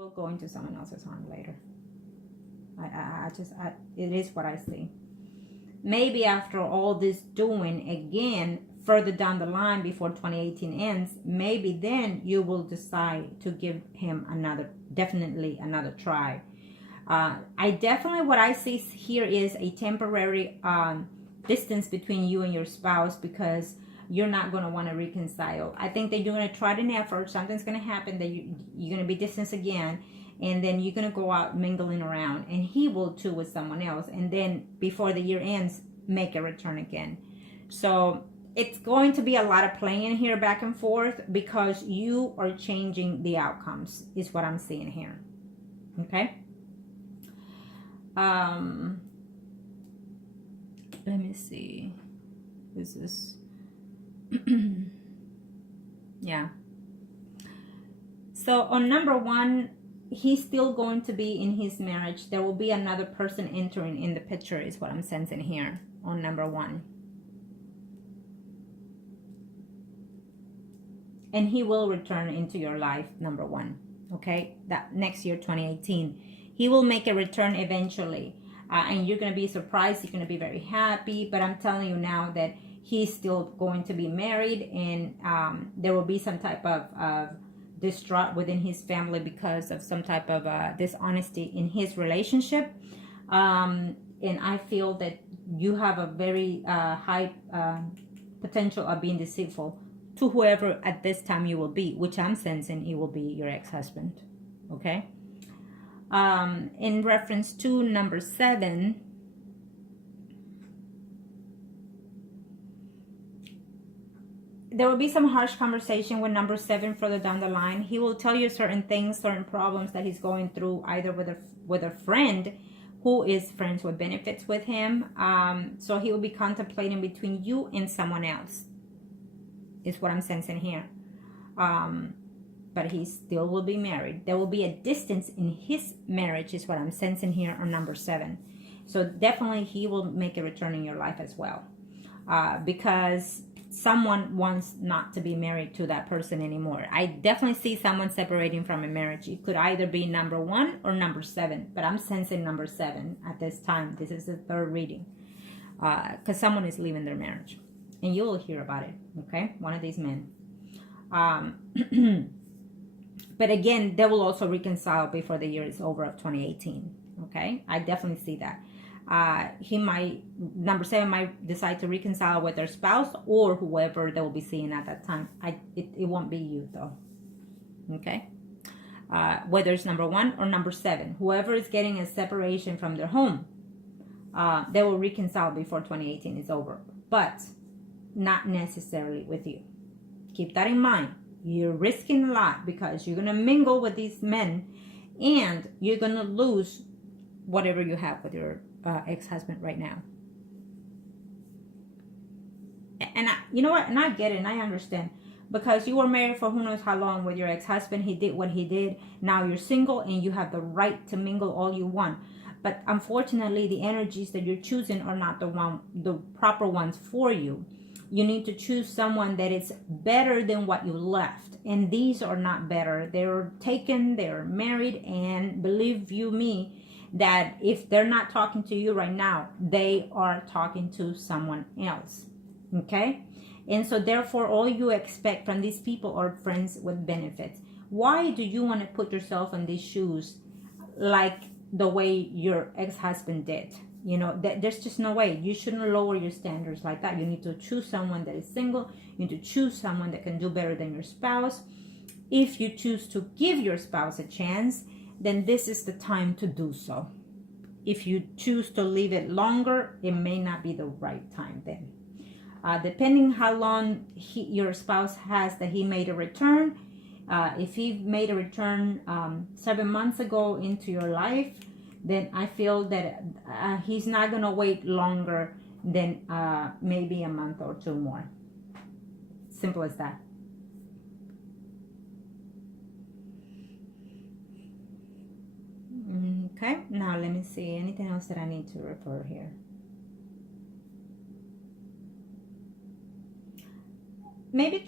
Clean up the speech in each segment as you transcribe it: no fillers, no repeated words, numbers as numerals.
will go into someone else's harm later. It is what I see. Maybe after all this doing again, further down the line before 2018 ends, maybe then you will decide to give him definitely another try. What I see here is a temporary distance between you and your spouse, because you're not going to want to reconcile. I think that you're going to try an effort. Something's going to happen that you're going to be distanced again. And then you're going to go out mingling around. And he will too with someone else. And then before the year ends, make a return again. So it's going to be a lot of playing here back and forth, because you are changing the outcomes is what I'm seeing here. Okay. Let me see. Who's this? Yeah. So on number 1, he's still going to be in his marriage. There will be another person entering in the picture is what I'm sensing here on number 1. And he will return into your life, number 1. Okay, that next year, 2018, he will make a return eventually. And you're going to be surprised. You're going to be very happy. But I'm telling you now that he's still going to be married. And there will be some type of distraught within his family because of some type of dishonesty in his relationship. And I feel that you have a very high potential of being deceitful to whoever at this time you will be, which I'm sensing it will be your ex-husband. Okay. In reference to number 7, there will be some harsh conversation with number 7 further down the line. He will tell you certain things, certain problems that he's going through, either with a friend who is friends with benefits with him. So he will be contemplating between you and someone else, is what I'm sensing here. But he still will be married. There will be a distance in his marriage, is what I'm sensing here on number 7. So definitely he will make a return in your life as well. Because someone wants not to be married to that person anymore. I definitely see someone separating from a marriage. It could either be number 1 or number 7. But I'm sensing number 7 at this time. This is the 3rd reading. Because someone is leaving their marriage. And you will hear about it. Okay? One of these men. But again, they will also reconcile before the year is over of 2018. Okay? I definitely see that. Number 7 might decide to reconcile with their spouse or whoever they will be seeing at that time. It won't be you though. Okay? Whether it's number 1 or number 7, whoever is getting a separation from their home, they will reconcile before 2018 is over. But not necessarily with you. Keep that in mind. You're risking a lot because you're going to mingle with these men and you're going to lose whatever you have with your ex-husband right now. And you know what? And I get it and I understand. Because you were married for who knows how long with your ex-husband. He did what he did. Now you're single and you have the right to mingle all you want. But unfortunately, the energies that you're choosing are not the proper ones for you. You need to choose someone that is better than what you left. And these are not better. They're taken, they're married, and believe you me, that if they're not talking to you right now, they are talking to someone else. Okay? And so therefore, all you expect from these people are friends with benefits. Why do you want to put yourself in these shoes like the way your ex-husband did? You know, there's just no way. You shouldn't lower your standards like that. You need to choose someone that is single. You need to choose someone that can do better than your spouse. If you choose to give your spouse a chance, then this is the time to do so. If you choose to leave it longer, it may not be the right time then. Depending how long your spouse has that he made a return. If he made a return 7 months ago into your life, then I feel that he's not going to wait longer than maybe a month or 2 more. Simple as that. Okay, now let me see. Anything else that I need to refer here? Maybe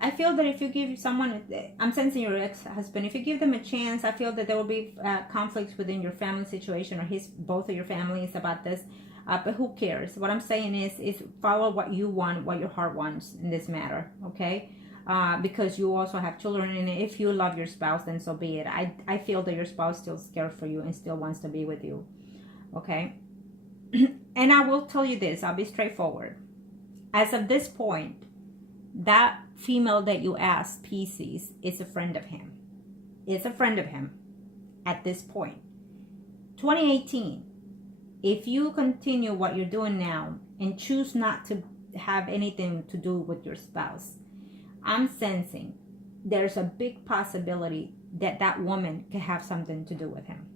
I feel that if you give someone, I'm sensing your ex-husband, if you give them a chance, I feel that there will be conflicts within your family situation or both of your families about this. But who cares? What I'm saying is follow what you want, what your heart wants in this matter, okay? Because you also have children, and if you love your spouse, then so be it. I feel that your spouse still cares for you and still wants to be with you, okay? And I will tell you this, I'll be straightforward. As of this point, that female that you asked, Pisces, is a friend of him. It's a friend of him at this point. 2018, if you continue what you're doing now and choose not to have anything to do with your spouse, I'm sensing there's a big possibility that that woman could have something to do with him.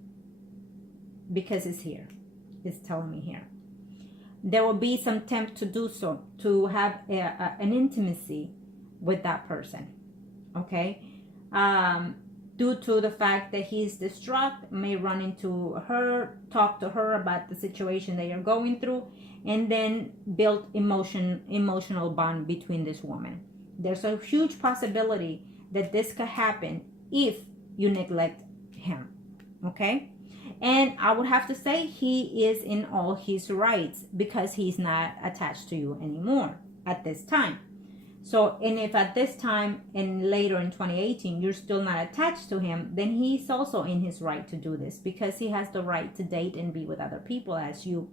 Because it's here. It's telling me here. There will be some attempt to do so, to have an intimacy with that person, okay? Due to the fact that he's distraught, may run into her, talk to her about the situation that you're going through, and then build emotional bond between this woman. There's a huge possibility that this could happen if you neglect him, okay? And I would have to say he is in all his rights because he's not attached to you anymore at this time. So, and if at this time and later in 2018, you're still not attached to him, then he's also in his right to do this because he has the right to date and be with other people as you.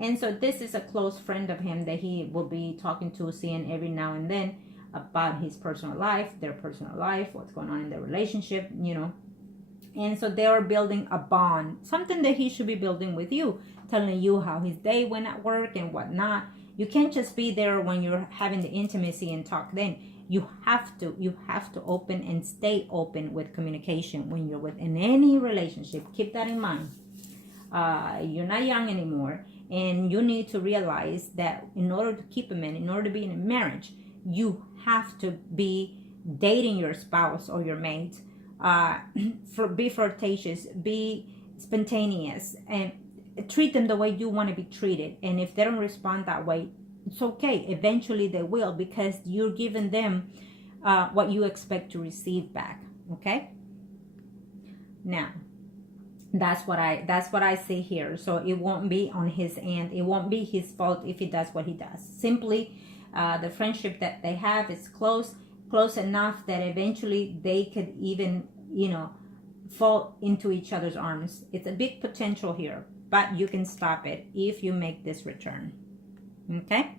And so this is a close friend of him that he will be talking to, seeing every now and then about his personal life, their personal life, what's going on in their relationship, you know. And so they are building a bond, something that he should be building with you, telling you how his day went at work and whatnot. You can't just be there when you're having the intimacy and talk then. You have to open and stay open with communication when you're within any relationship. Keep that in mind. You're not young anymore, and you need to realize that in order to keep a man, in order to be in a marriage, you have to be dating your spouse or your mate. Be flirtatious, be spontaneous, and treat them the way you want to be treated. And if they don't respond that way, it's okay. Eventually they will, because you're giving them what you expect to receive back. Okay. Now, that's what I see here. So it won't be on his end. It won't be his fault if he does what he does. Simply, the friendship that they have is close enough that eventually they could even, you know, fall into each other's arms. It's a big potential here, but you can stop it if you make this return. Okay?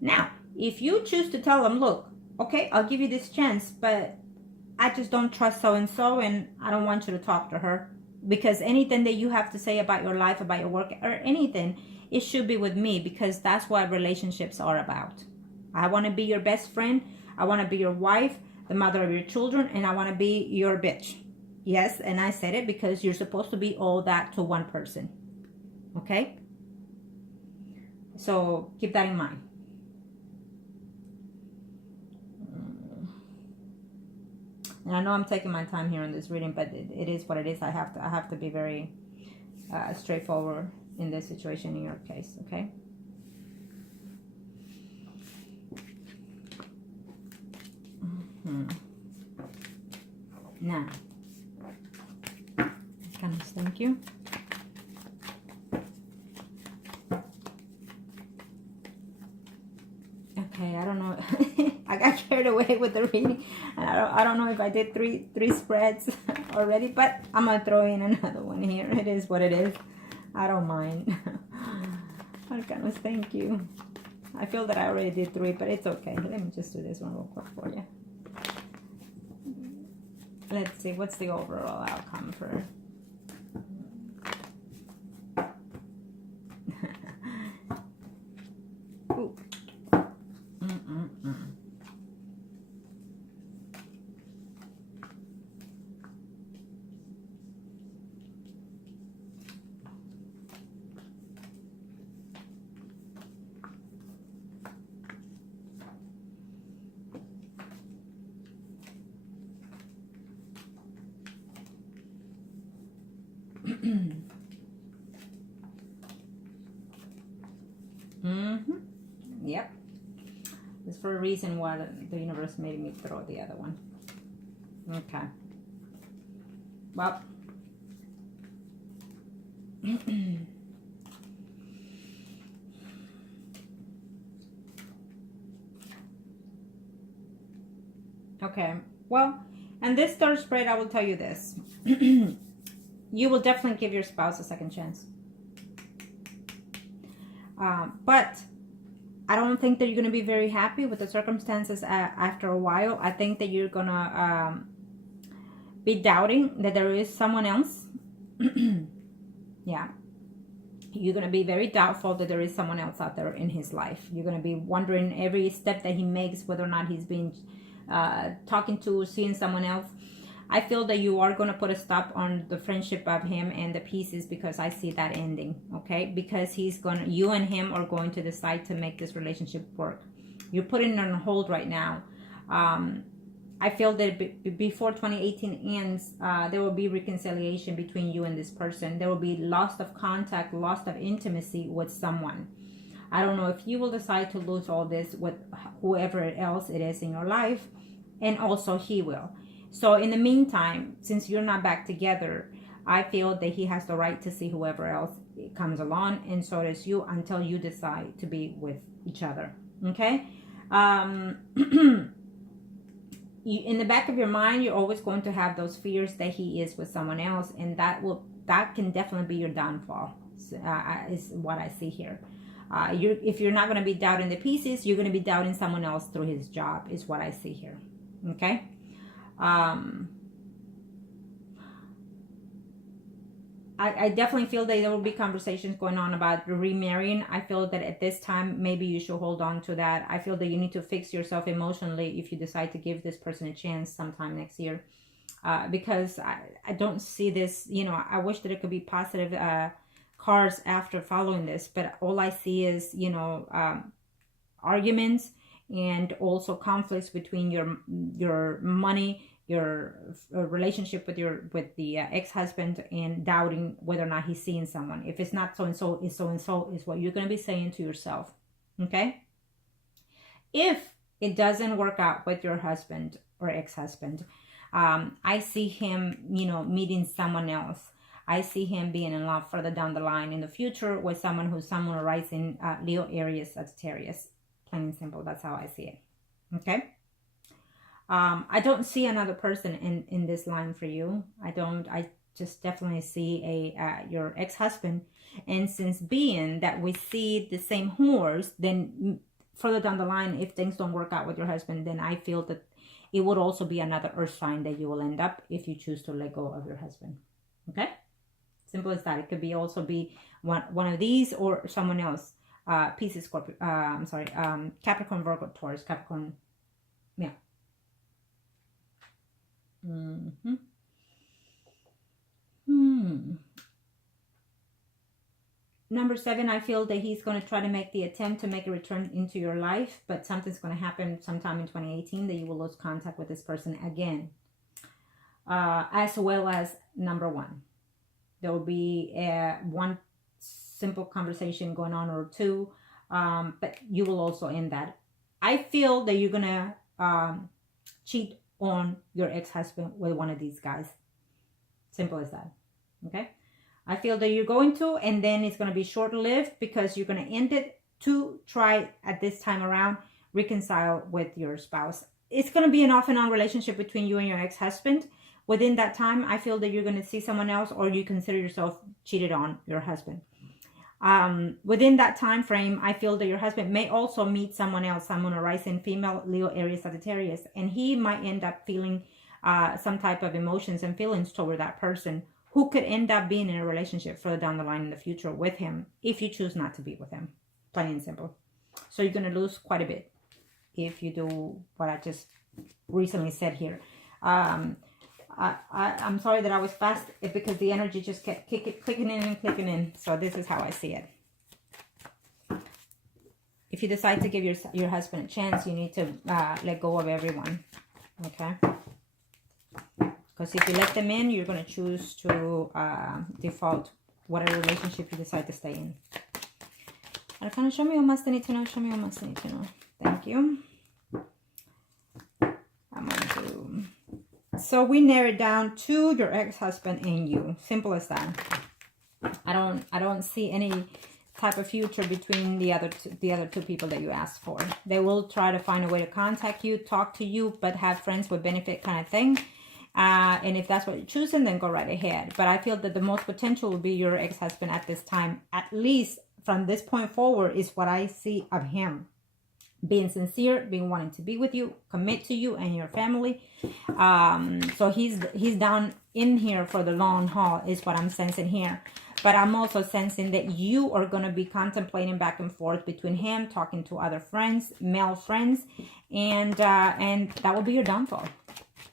Now, if you choose to tell them, look, okay, I'll give you this chance, but I just don't trust so-and-so, and I don't want you to talk to her, because anything that you have to say about your life, about your work, or anything, it should be with me, because that's what relationships are about. I want to be your best friend. I want to be your wife, the mother of your children, and I want to be your bitch. Yes, and I said it because you're supposed to be all that to one person. Okay? So keep that in mind. And I know I'm taking my time here in this reading, but it is what it is. I have to be very straightforward in this situation in your case. Okay? Now, thank you. Okay, I don't know. I got carried away with the reading, and I don't know if I did three spreads already, but I'm gonna throw in another one here. It is what it is. I don't mind. Arcanos, thank you. I feel that I already did 3, but it's okay. Let me just do this one real quick for you. Let's see, what's the overall outcome for... Ooh. for a reason why the universe made me throw the other one. Okay. Well. Okay. Well, and this third spread, I will tell you this. You will definitely give your spouse a second chance. But I don't think that you're going to be very happy with the circumstances after a while. I think that you're going to be doubting that there is someone else. Yeah. You're going to be very doubtful that there is someone else out there in his life. You're going to be wondering every step that he makes whether or not he's been talking to, seeing someone else. I feel that you are going to put a stop on the friendship of him and the pieces, because I see that ending, okay? Because you and him are going to decide to make this relationship work. You're putting it on hold right now. I feel that before 2018 ends, there will be reconciliation between you and this person. There will be loss of contact, loss of intimacy with someone. I don't know if you will decide to lose all this with whoever else it is in your life, and also he will. So in the meantime, since you're not back together, I feel that he has the right to see whoever else comes along, and so does you, until you decide to be with each other. Okay? In the back of your mind, you're always going to have those fears that he is with someone else, and that can definitely be your downfall. Is what I see here. If you're not going to be doubting the pieces, you're going to be doubting someone else through his job, is what I see here. Okay? I definitely feel that there will be conversations going on about remarrying. I feel that at this time, maybe you should hold on to that. I feel that you need to fix yourself emotionally if you decide to give this person a chance sometime next year. Because I don't see this, I wish that it could be positive cards after following this, but all I see is, arguments, and also conflicts between your money, your relationship with the ex-husband, and doubting whether or not he's seeing someone. If it's not so-and-so, it's so-and-so, is what you're going to be saying to yourself. Okay? If it doesn't work out with your husband or ex-husband, I see him, meeting someone else. I see him being in love further down the line in the future with someone who's someone rising Leo, Aries, Sagittarius. Plain and simple. That's how I see it. Okay? I don't see another person in this line for you. I just definitely see your ex-husband. And since being that we see the same horse, then further down the line, if things don't work out with your husband, then I feel that it would also be another earth sign that you will end up if you choose to let go of your husband. Okay? Simple as that. It could be also be one of these or someone else. Pisces, Scorpio, Capricorn, Virgo, Taurus, Capricorn. Yeah. Number 7, I feel that he's going to try to make the attempt to make a return into your life, but something's going to happen sometime in 2018 that you will lose contact with this person again. As well as number 1. There will be one simple conversation going on, or 2, but you will also end that. I feel that you're going to cheat on your ex-husband with one of these guys. Simple as that. Okay? I feel that you're going to, and then it's going to be short-lived, because you're going to end it to try at this time around reconcile with your spouse. It's going to be an off and on relationship between you and your ex-husband. Within that time, I feel that you're going to see someone else, or you consider yourself cheated on your husband. Within that time frame, I feel that your husband may also meet someone else, someone rising female, Leo, Aries, Sagittarius, and he might end up feeling some type of emotions and feelings toward that person, who could end up being in a relationship further down the line in the future with him, if you choose not to be with him. Plain and simple. So you're going to lose quite a bit if you do what I just recently said here. I'm sorry that I was fast, because the energy just kept clicking in and clicking in. So this is how I see it. If you decide to give your husband a chance, you need to let go of everyone. Okay? Because if you let them in, you're going to choose to default whatever relationship you decide to stay in. Arcana, show me what must I need to know. Show me what must I need to know. Thank you. So we narrowed down to your ex-husband and you. Simple as that. I don't see any type of future between the other two people that you asked for. They will try to find a way to contact you, talk to you, but have friends with benefit kind of thing. And if that's what you're choosing, then go right ahead. But I feel that the most potential will be your ex-husband at this time. At least from this point forward is what I see of him. Being sincere, being wanting to be with you, commit to you and your family. So he's down in here for the long haul is what I'm sensing here. But I'm also sensing that you are going to be contemplating back and forth between him, talking to other friends, male friends, and that will be your downfall.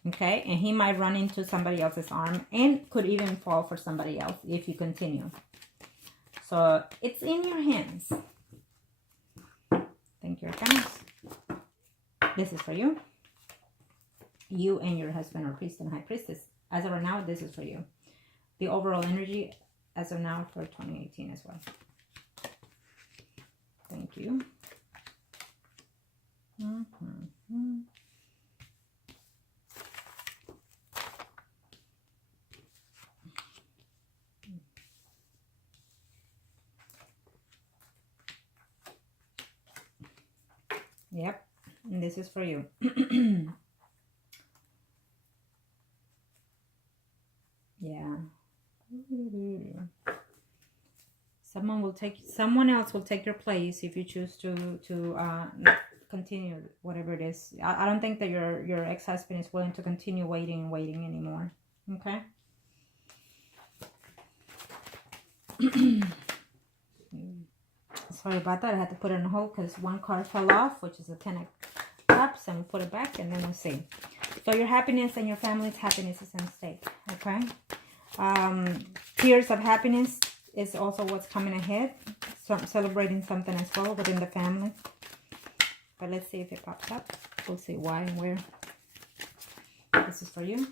Okay, and he might run into somebody else's arm and could even fall for somebody else if you continue. So it's in your hands. Thank you, guys. This is for you. You and your husband or priest and high priestess. As of right now, this is for you. The overall energy as of now for 2018 as well. Thank you. Yep, and this is for you. Yeah. Someone else will take your place if you choose to continue whatever it is. I don't think that your ex-husband is willing to continue waiting anymore. Okay. Sorry about that. I had to put it on hold because one card fell off, which is a 10 of Cups, and we'll put it back and then we'll see. So your happiness and your family's happiness is at stake. Okay. Tears of happiness is also what's coming ahead. So I'm celebrating something as well within the family. But let's see if it pops up. We'll see why and where. This is for you.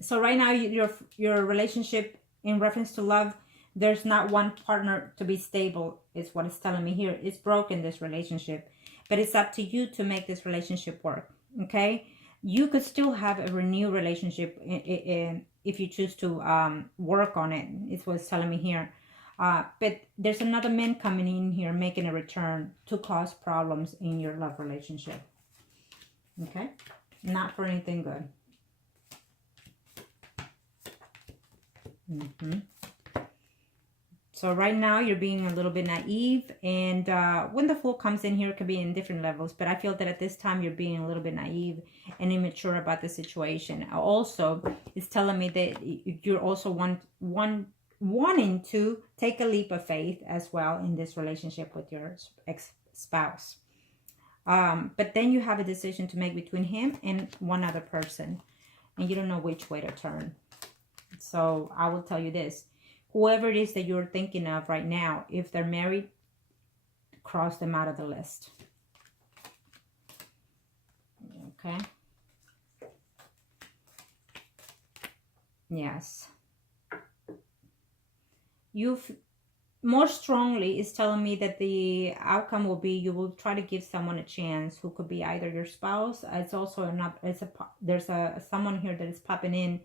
So right now, your relationship in reference to love, there's not one partner to be stable, is what it's telling me here. It's broken, this relationship. But it's up to you to make this relationship work, okay? You could still have a renewed relationship if you choose to work on it, is what it's telling me here. But there's another man coming in here making a return to cause problems in your love relationship, okay? Not for anything good. So right now you're being a little bit naive, and when the Fool comes in here, it could be in different levels, but I feel that at this time you're being a little bit naive and immature about the situation. Also, it's telling me that you're also wanting to take a leap of faith as well in this relationship with your ex-spouse. But then you have a decision to make between him and one other person, and you don't know which way to turn. So I will tell you this. Whoever it is that you're thinking of right now, if they're married, cross them out of the list. Okay. Yes. More strongly is telling me that the outcome will be you will try to give someone a chance who could be either your spouse. It's also there's someone here that is popping in.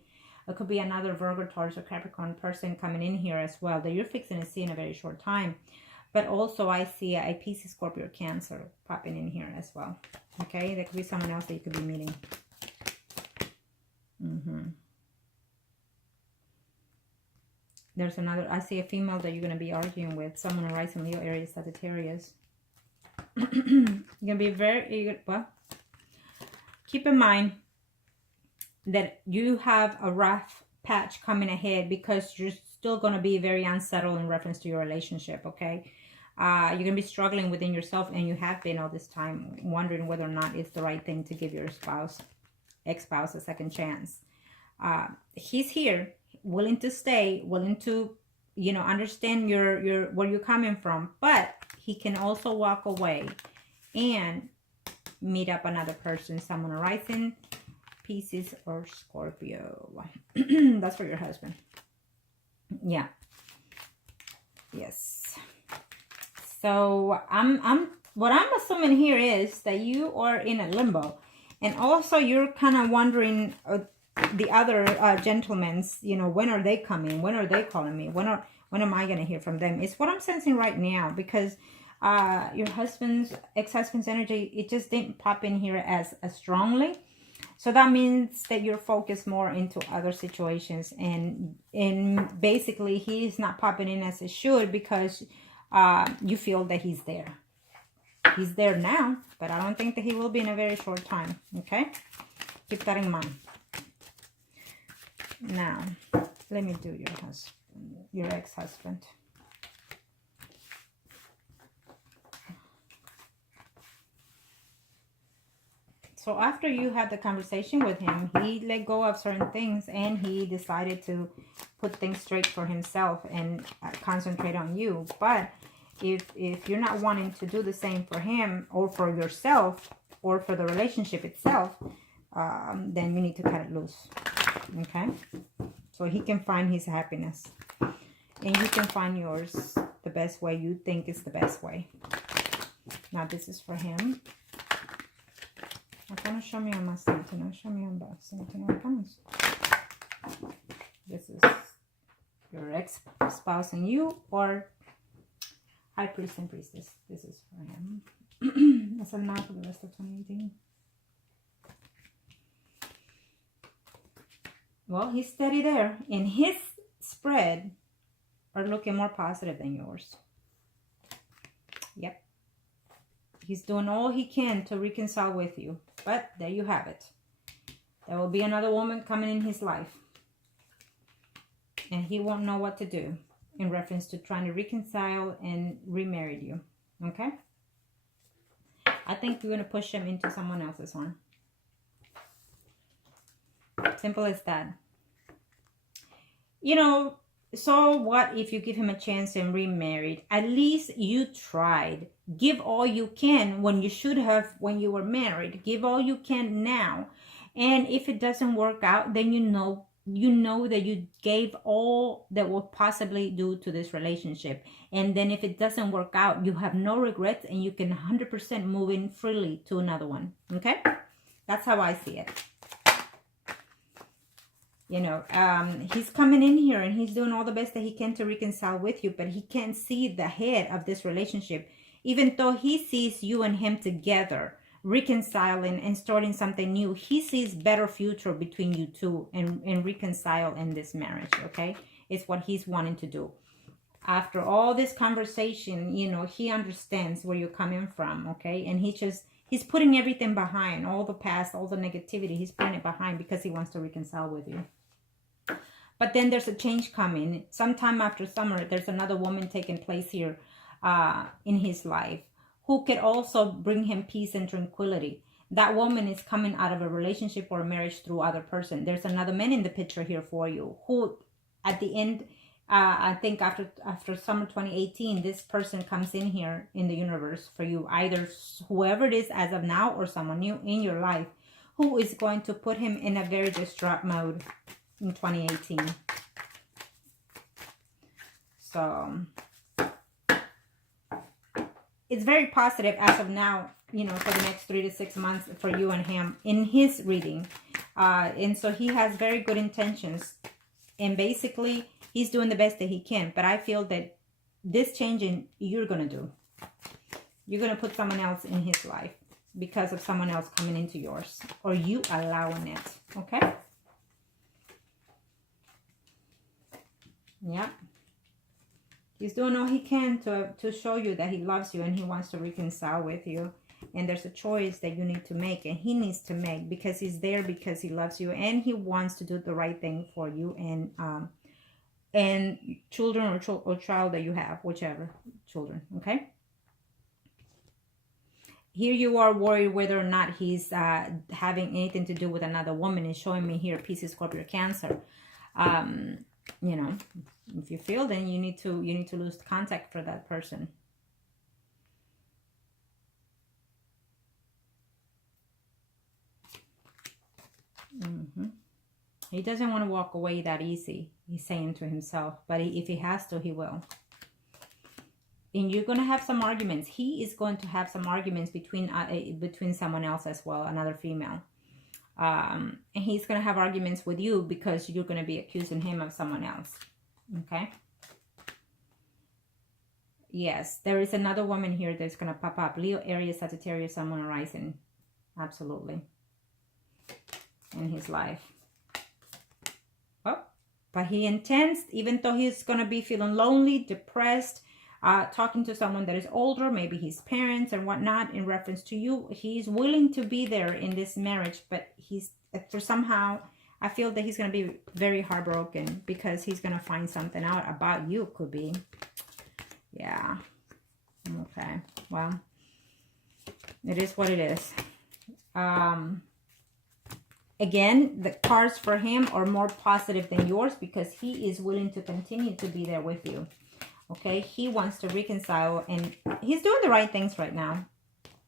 It could be another Virgo, Taurus, or Capricorn person coming in here as well that you're fixing to see in a very short time. But also I see a Pisces, Scorpio, or Cancer popping in here as well. Okay, there could be someone else that you could be meeting. There's another, I see a female that you're going to be arguing with. Someone rising Leo, Aries, Sagittarius. You're going to be very, well, keep in mind that you have a rough patch coming ahead because you're still going to be very unsettled in reference to your relationship, okay? You're going to be struggling within yourself, and you have been all this time wondering whether or not it's the right thing to give your ex-spouse a second chance. He's here, willing to stay, willing to, you know, understand where you're coming from, but he can also walk away and meet up another person, someone rising Pisces or Scorpio. That's for your husband. Yeah. Yes. So I'm what I'm assuming here is that you are in a limbo. And also you're kind of wondering, the other gentlemen's, you know, when are they coming? When are they calling me? When am I going to hear from them? It's what I'm sensing right now, because your ex-husband's energy, it just didn't pop in here as strongly. So that means that you're focused more into other situations, and basically he's not popping in as it should, because you feel that he's there. He's there now, but I don't think that he will be in a very short time. Okay, keep that in mind. Now let me do your ex-husband. So after you had the conversation with him, he let go of certain things, and he decided to put things straight for himself and concentrate on you. But if you're not wanting to do the same for him, or for yourself, or for the relationship itself, then you need to cut it loose. Okay? So he can find his happiness, and you can find yours the best way you think is the best way. Now this is for him. Arcanos, show me on my Sentinel. Show me on the Sentinel Arcanos. This is your ex-spouse and you, or High Priest and Priestess. This is for him. That's enough for the rest of 2018. Well, he's steady there. And his spread are looking more positive than yours. Yep. He's doing all he can to reconcile with you. But there you have it. There will be another woman coming in his life. And he won't know what to do in reference to trying to reconcile and remarry you. Okay? I think you're going to push him into someone else's one. Simple as that. You know, so what if you give him a chance and remarried? At least you tried. Give all you can when you should have when you were married. Give all you can now. And if it doesn't work out, then you know that you gave all that will possibly do to this relationship. And then if it doesn't work out, you have no regrets, and you can 100% move in freely to another one. Okay? That's how I see it. You know, he's coming in here and he's doing all the best that he can to reconcile with you, but he can't see the head of this relationship. Even though he sees you and him together, reconciling and starting something new, he sees better future between you two, and reconcile in this marriage. Okay, it's what he's wanting to do. After all this conversation, you know, he understands where you're coming from. Okay, and he's putting everything behind, all the past, all the negativity, he's putting it behind because he wants to reconcile with you. But then there's a change coming. Sometime after summer, there's another woman taking place here in his life, who could also bring him peace and tranquility. That woman is coming out of a relationship or a marriage through other person. There's another man in the picture here for you, who at the end, I think after summer 2018, this person comes in here in the universe for you. Either whoever it is as of now, or someone new in your life, who is going to put him in a very distraught mode in 2018. So it's very positive as of now, you know, for the next 3 to 6 months for you and him in his reading. And so he has very good intentions. And basically, he's doing the best that he can. But I feel that this changing, you're going to do. You're going to put someone else in his life because of someone else coming into yours. Or you allowing it. Okay? Yep. He's doing all he can to show you that he loves you and he wants to reconcile with you. And there's a choice that you need to make, and he needs to make, because he's there because he loves you and he wants to do the right thing for you and children or child that you have, whichever children. Okay. Here you are worried whether or not he's having anything to do with another woman. It's showing me here Pisces, Scorpio, Cancer. You know, if you feel, then you need to lose contact for that person. He doesn't want to walk away that easy, he's saying to himself, but if he has to, he will. And you're going to have some arguments. He is going to have some arguments between someone else as well, another female. And he's going to have arguments with you because you're going to be accusing him of someone else. Okay? Yes, there is another woman here that's going to pop up. Leo, Aries, Sagittarius, Sun, Moon, Rising. Absolutely. In his life. Oh, but he intends, even though he's going to be feeling lonely, depressed, talking to someone that is older, maybe his parents and whatnot, in reference to you, he's willing to be there in this marriage, but he's, for somehow, I feel that he's going to be very heartbroken because he's going to find something out about you, could be. Yeah. Okay. Well, it is what it is. Again, the cards for him are more positive than yours because he is willing to continue to be there with you. Okay, he wants to reconcile and he's doing the right things right now.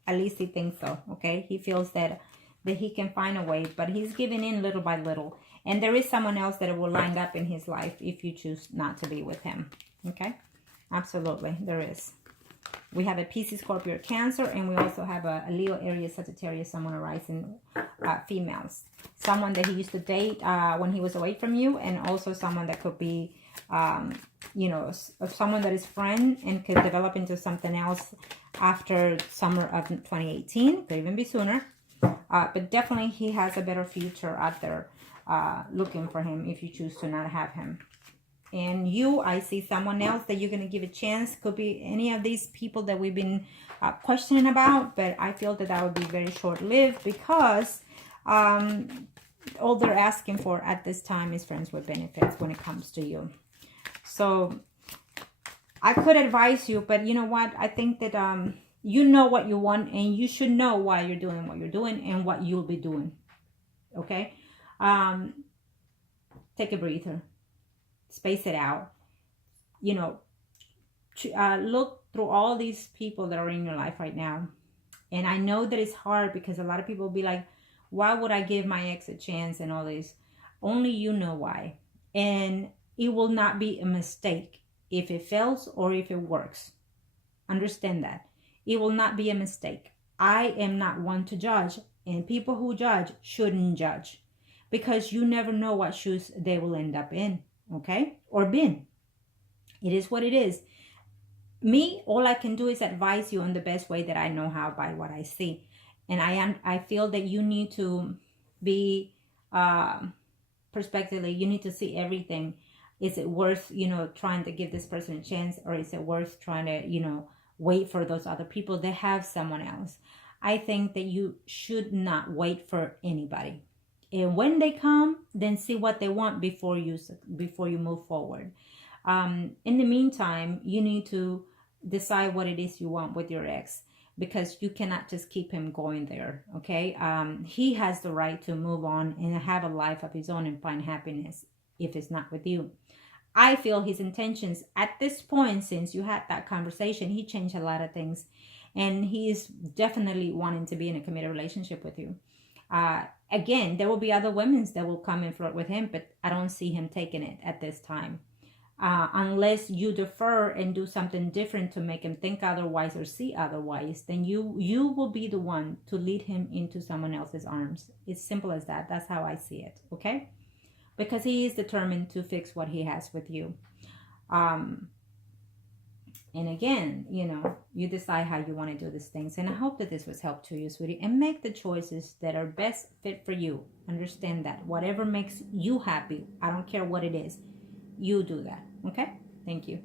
At least he thinks so. Okay, he feels that he can find a way, but he's giving in little by little. And there is someone else that will line up in his life if you choose not to be with him. Okay, absolutely, there is. We have a Pisces, Scorpio, Cancer, and we also have a Leo, Aries, Sagittarius, Sun, Moon, Rising females. Someone that he used to date when he was away from you, and also someone that could be, you know, someone that is friend and could develop into something else after summer of 2018. Could even be sooner. But definitely he has a better future out there looking for him if you choose to not have him. And you, I see someone else that you're going to give a chance. Could be any of these people that we've been questioning about. But I feel that that would be very short-lived because all they're asking for at this time is friends with benefits when it comes to you. So I could advise you, but you know what? I think that you know what you want and you should know why you're doing what you're doing and what you'll be doing. Okay? Take a breather. Space it out. You know, look through all these people that are in your life right now. And I know that it's hard because a lot of people will be like, why would I give my ex a chance and all this? Only you know why. And it will not be a mistake if it fails or if it works. Understand that. It will not be a mistake. I am not one to judge. And people who judge shouldn't judge. Because you never know what shoes they will end up in. Okay, or been. It is what it is. Me, all I can do is advise you on the best way that I know how by what I see. And I feel that you need to be prospectively, you need to see everything. Is it worth, you know, trying to give this person a chance, or is it worth trying to, you know, wait for those other people that have someone else? I think that you should not wait for anybody. And when they come, then see what they want before you move forward. In the meantime, you need to decide what it is you want with your ex, because you cannot just keep him going there. Okay, he has the right to move on and have a life of his own and find happiness if it's not with you. I feel his intentions at this point, since you had that conversation, he changed a lot of things, and he's definitely wanting to be in a committed relationship with you. Again, there will be other women that will come and flirt with him, but I don't see him taking it at this time. Unless you defer and do something different to make him think otherwise or see otherwise, then you will be the one to lead him into someone else's arms. It's simple as that. That's how I see it, okay? Because he is determined to fix what he has with you. And again, you know, you decide how you want to do these things. And I hope that this was helpful to you, sweetie. And make the choices that are best fit for you. Understand that. Whatever makes you happy, I don't care what it is, you do that. Okay? Thank you.